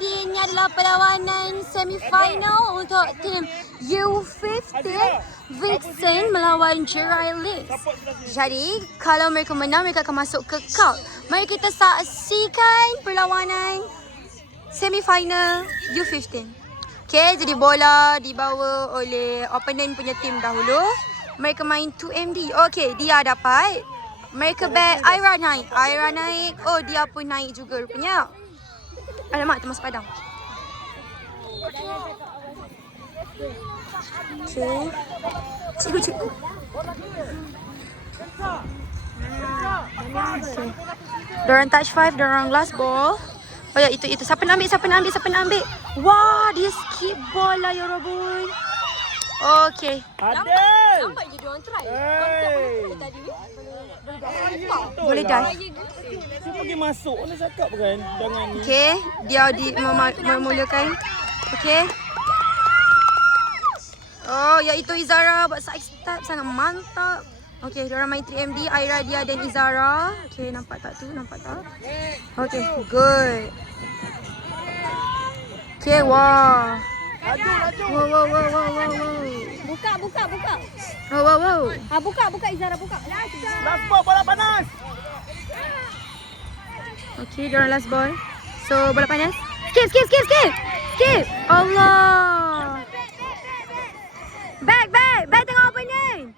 Jadi ini adalah perlawanan semifinal untuk tim U15 Vixen melawan Jerai Liz. Jadi kalau mereka menang, mereka akan masuk ke cup. Mari kita saksikan perlawanan semifinal U15. Okay, jadi bola dibawa oleh opponent punya tim dahulu. Mereka main 2MD. Okay, dia dapat. Mereka bet Aira naik. Oh, dia pun naik juga rupanya. Alamak, termasuk padang. Okay. Cikgu. Okay. Diorang touch 5, diorang last ball. Oh ya, itu. Siapa nak ambil? Wah, dia skip bola ya Robun. Okay. Lambat je diorang try. Kontak tadi. Boleh dah. Dia pergi masuk. Mana cakap kan? Jangan ni. Okay, dia memulakan. Okay. Oh, iaitu Izara buat side step sangat mantap. Okay, diorang main 3MD, Aira, dia dan Izara. Okay, nampak tak? Okay, good. Okay, wow. Laju. Wow. Buka. Wow. Buka Izara, buka. Last ball, bola panas. Okay, diorang last ball. So, bola panas. Skip. Allah. Back tengah opponent.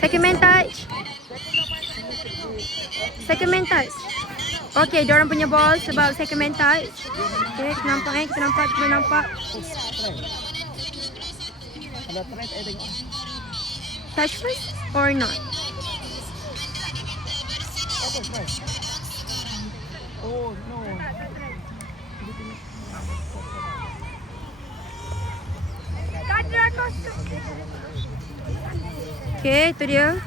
Second man touch. Okay, diorang punya ball sebab second man touch. Okay, kita nampak. Ada threat tengok. Touch first or not? Oh, no. Okay, itu dia.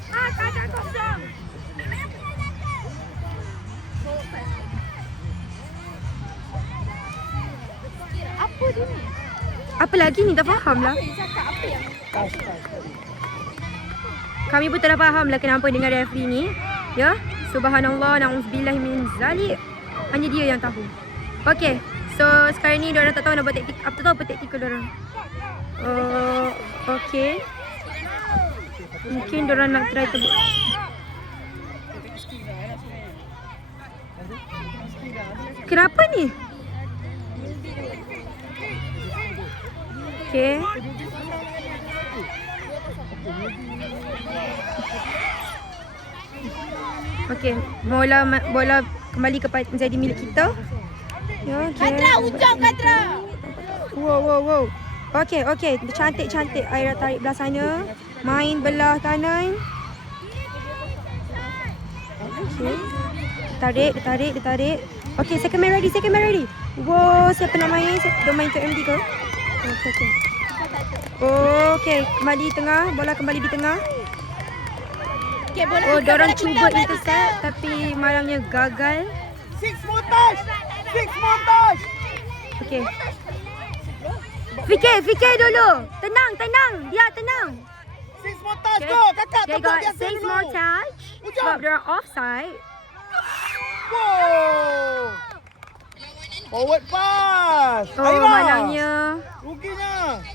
Apa lagi ni? Tak faham lah. Kami pun tak faham lah kenapa dengan referee ni. Ya, subhanallah, na'udzubillah min zalik. Hanya dia yang tahu. Okay, so sekarang ni diorang tak tahu nak buat taktik. Apa tahu apa taktikal diorang. Okay. Mungkin diorang nak try tebuk. Kenapa ni? Okay. Okay, bola kembali kepada menjadi milik kita. Ya, okay. Katra, ujung Katra. Wow. Okay. Cantik. Aira tarik belah sana. Main belah kanan. Okay. Dia tarik. Okay, second man ready. Wow, siapa nak main? Dia main 2MD ke? Okay. Okay, kembali tengah. Bola kembali di tengah. Okay, bola. Oh, diorang cuba intercept tapi malangnya gagal. Six more touch. Okay. Fikir dulu. Tenang. Dia tenang. Six more touch. Okay. Go, kakak. They got 6 more touch. Sebab diorang offside. Wow. Forward pass. Oh, Aira.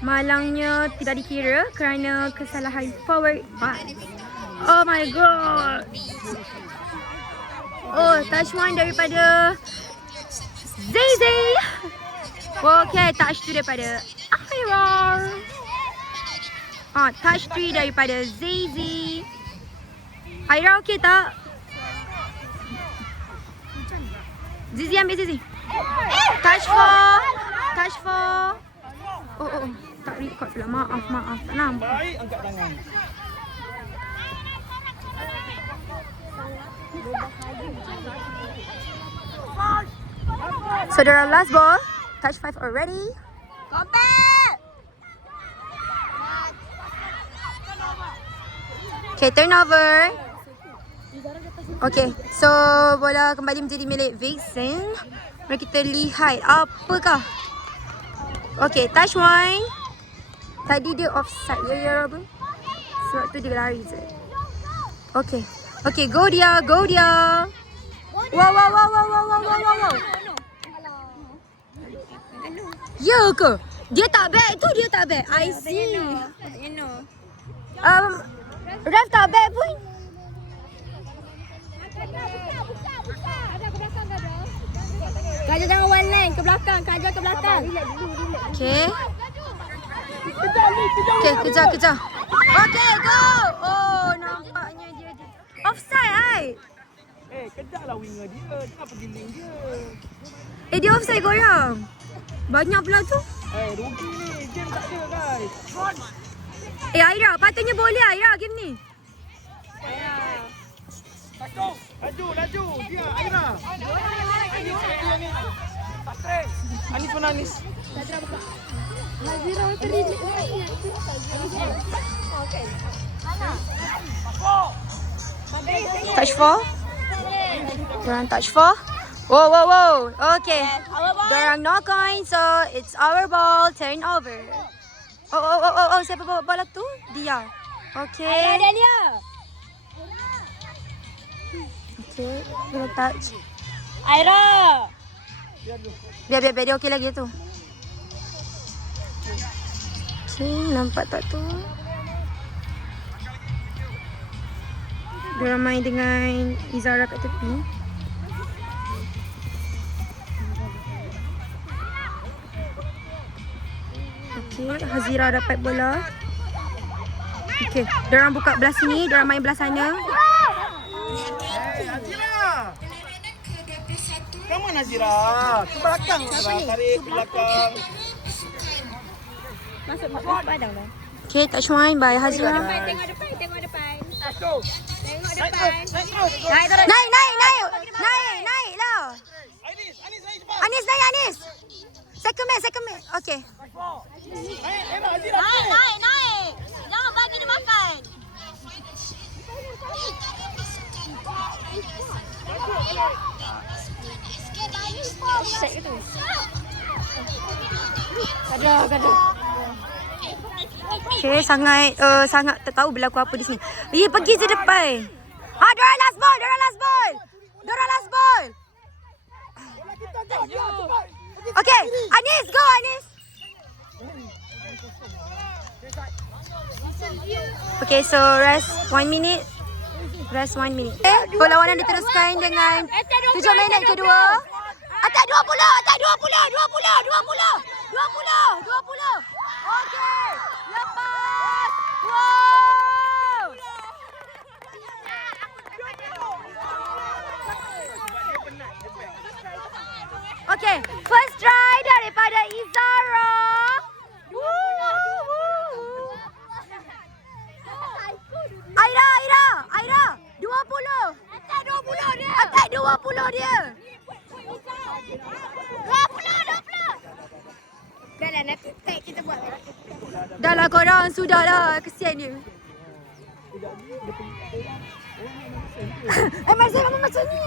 malangnya tidak dikira kerana kesalahan forward pass. Oh my god. Oh, touch 1 daripada Zizi. Okay, touch 2 daripada Aira. Touch 3 daripada Zizi. Aira okay tak? Zizi ambil Zizi. Touch 4. Oh. Tak record pula. Maaf. Tak nampak. Baik, angkat tangan. So the last ball. Touch 5 already. Compare. Okay, turnover. Okay, so bola kembali menjadi milik Vixen. Mari kita lihat apakah. Okay, touch 1. Tadi dia offside ya Robin. Sebab tu dia lari je. Okay. Okay, go dia, go dia. Wow, wow, wow, wow, wow, wow, wow, wow. Ya ke? Dia tak back tu, dia tak back. I see. Ref tak back pun. Kaja jangan one line ke belakang, Kaja ke belakang. Okay. Okay, kejar. Okay, go. Oh, nampaknya dia offside, ai. Kejarlah winger dia. Jangan pergi link dia. Dia offside korang. Banyak pula tu. Rugi ni. Game tak ada, guys. Aira, patutnya boleh Aira game ni. Laju. Dia, Aira. Anis pun Anis. Touch 4. Dorang touch 4. Wow. Okay. Dorang no coin, so it's our ball. Turn over. Oh. Siapa bawa bola tu? Dia. Okay. Dia. Okay. Dia touch. Aira. Biar dia okey lagi tu. Okay, nampak tak tu? Diorang main dengan Izara kat tepi. Okay, Hazira dapat bola. Okay, diorang buka belah sini, diorang main belah sana. Come on Nazira. Ke belakang Nazira. Tarik ke belakang. Masuk padang dah. Okay, touch one by Hazira. Tengok depan. Tengok depan. Naik lah. Anis cepat. Anis. Second man. Okay. Naik. Jangan bagi dia makan. Gaduh. Okay, sangat tak tahu berlaku apa di sini. Pergi je depan. Dorang last ball. Okay, Anis, go Anis. Okay, so rest 1 minute. Okay, perlawanan diteruskan dengan 7 minit kedua. Attack 20. Okay, lepas. Wow. Okay, first try daripada Izara. Aira, 20. Attack 20 dia. 20. Dah lah, nak kita buat. Dah lah korang, sudah lah. Kesian dia. Macam macam ni.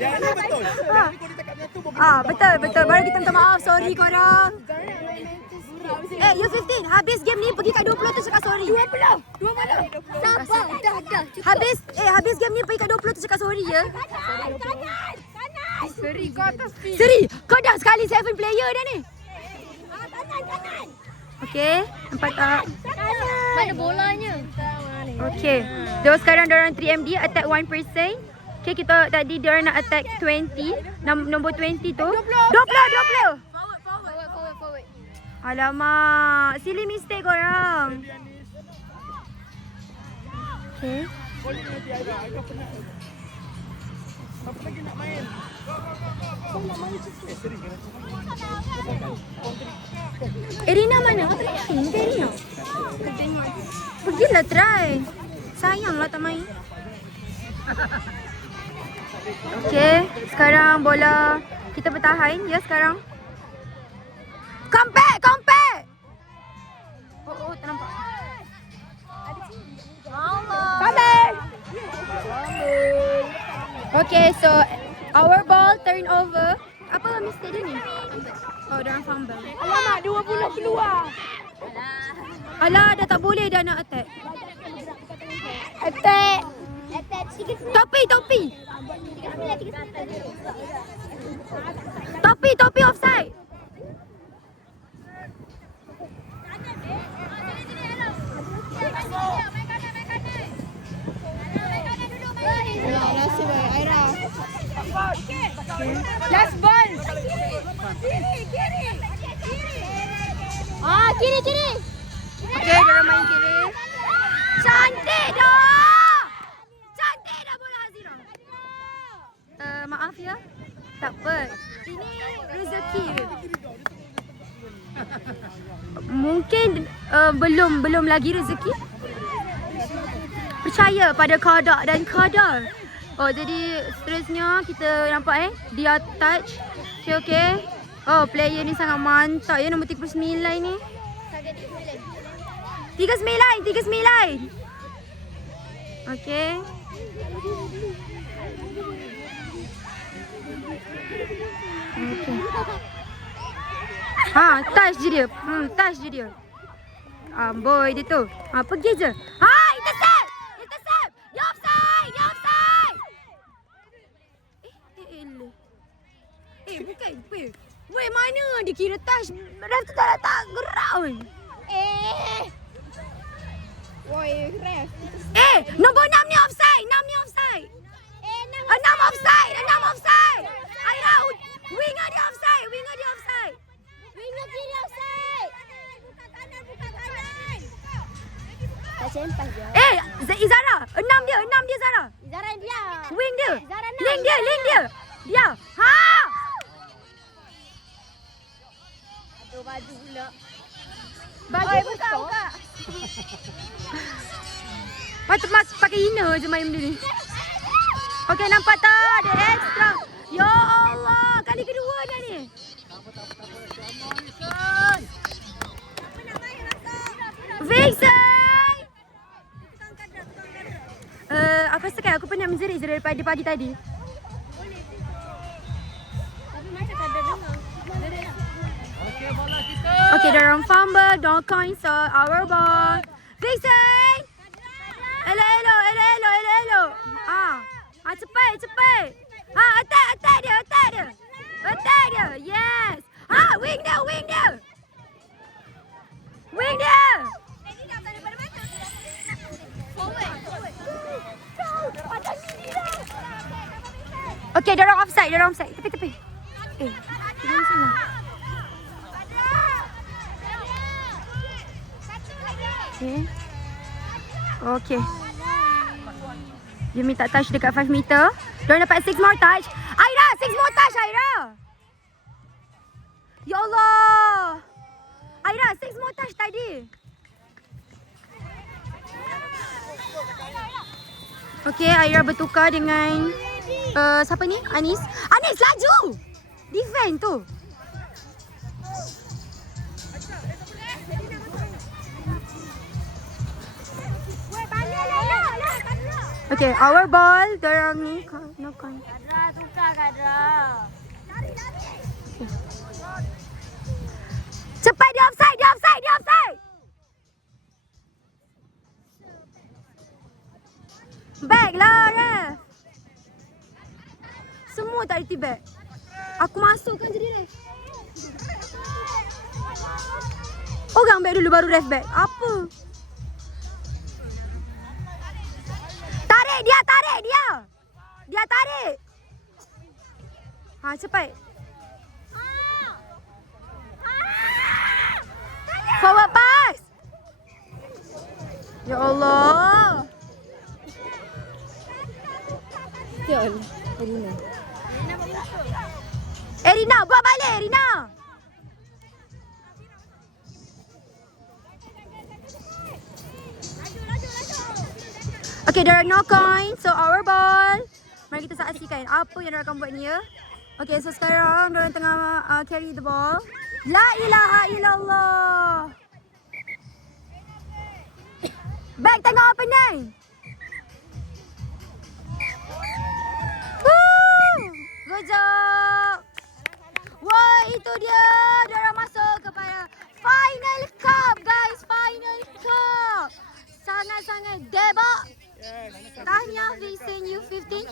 Yang ni betul. Yang ni kau dia cakap tu boleh. Betul. Baru kita minta maaf. Sorry korang. You 15. Habis game ni pergi kat 20 tu cakap sorry. 20. Sabar. Dah. Habis game ni pergi kat 20 tu cakap sorry ya. Kanan. Seri kau atas field. Seri, kau dah sekali 7 player dah ni. Kanan. Okay, nampak tak? Mana bolanya? Okay. So sekarang diorang 3MD attack 1%. Okay, kita tadi diorang nak attack 20. Nombor 20 tu. 20. Forward. Alamak, silly mistake korang. Okay. Boleh nanti Aira. Aira penat. Apa lagi nak main? Kau nak main seri ke? Erina mana? Erina. Pergilah try. Sayanglah tak main. Okay, sekarang bola kita bertahan ya sekarang. Come back. Oh, tak nampak. Okay, so our ball turn over. Apa mistake dia ni? Oh, diorang fumble. Alamak, 20 keluar. Alah, dah tak boleh dah nak attack. Attack. Topi. Topi offside. Nasib baik Aira. Last ball. Kiri. Okey, dia main kiri. Cantik dah bola Hazira. Maaf ya. Tak apa. Ini rezeki. Mungkin belum lagi rezeki. Percaya pada qada dan qadar. Oh, jadi seterusnya kita nampak dia touch. Okey. Oh, player ni sangat mantap ya, nombor 39 ni. 39. Okey. Touch je dia. Amboi dia tu. Pergi je. Intercept. Dia offside. Bukan. Weh, mana dia kira touch? Ref tu tak gerak weh. Woi, ref. Nombor 6 ni offside. 6 offside. Aira, winger dia offside. Winger kiri offside. Buka kanan. Tak sempas je. Izara, 6 dia Zara. Zara dia. Wing dia. Zara nak. Link dia. Dia. Aduh, baju pula. Baju buka. Patut pakai inner je main benda ni. Okey, nampak tak? Ada extra. Ya Allah, kali kedua dah ni. Vixen! Aku rasa kan aku pernah menjerit je daripada pagi tadi. Tapi macam tak ada dengar. Okay, there are fumble, no coins, so our ball. Vixen! Hello. Cepat. Attack dia. Yes. Wing dia. Okay, dia orang offside. Tepi. Jangan sini. Okay. Dia minta touch dekat 5 meter. Diorang dapat 6 more touch. Aira, 6 more touch Aira. Ya Allah. Aira, 6 more touch tadi. Okay, Aira bertukar dengan siapa ni? Anis, laju. Defend tu. Okay, our ball. Diorang ni no coin. Kadra. Okay. Cepat, dia offside. Back lah, ref. Semua tak reti back. Aku masukkan jadi ref. Orang back dulu baru ref back. Apa? Tarik dia. Dia tarik. Cepat. Forward pass. Ya Allah. Erina, buat balik Erina. Okay, there are no coins. So our ball. Mari kita saksikan apa yang mereka akan buat ni ya. Okay, so sekarang diorang tengah carry the ball. La ilaha illallah. Back tengok apa ni? Good job. Wah, itu dia. Diorang masuk kepada final cup guys. Final cup. Sangat-sangat debak. Tanya, Vincent, you 15.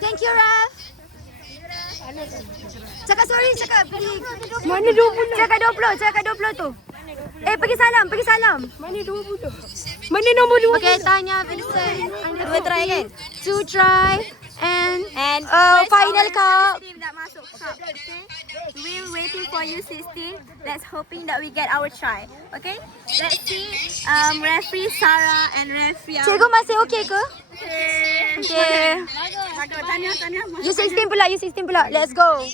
Thank you, Raf. Cakap sorry, cakap pergi. Mana 20? Cakap 20 tu. Pergi salam. Mana 20? Mana nombor 20? Okay, Tanya, Vincent. Dua try kan? 2 try. And final final cup. Team that masuk cup, okay? We're waiting for you 16. Let's hoping that we get our try. Okay? Let's see referee Sarah and referee Cikgu masih okay ke? Okay. Okay. Tanya. You 16 pula. Let's go.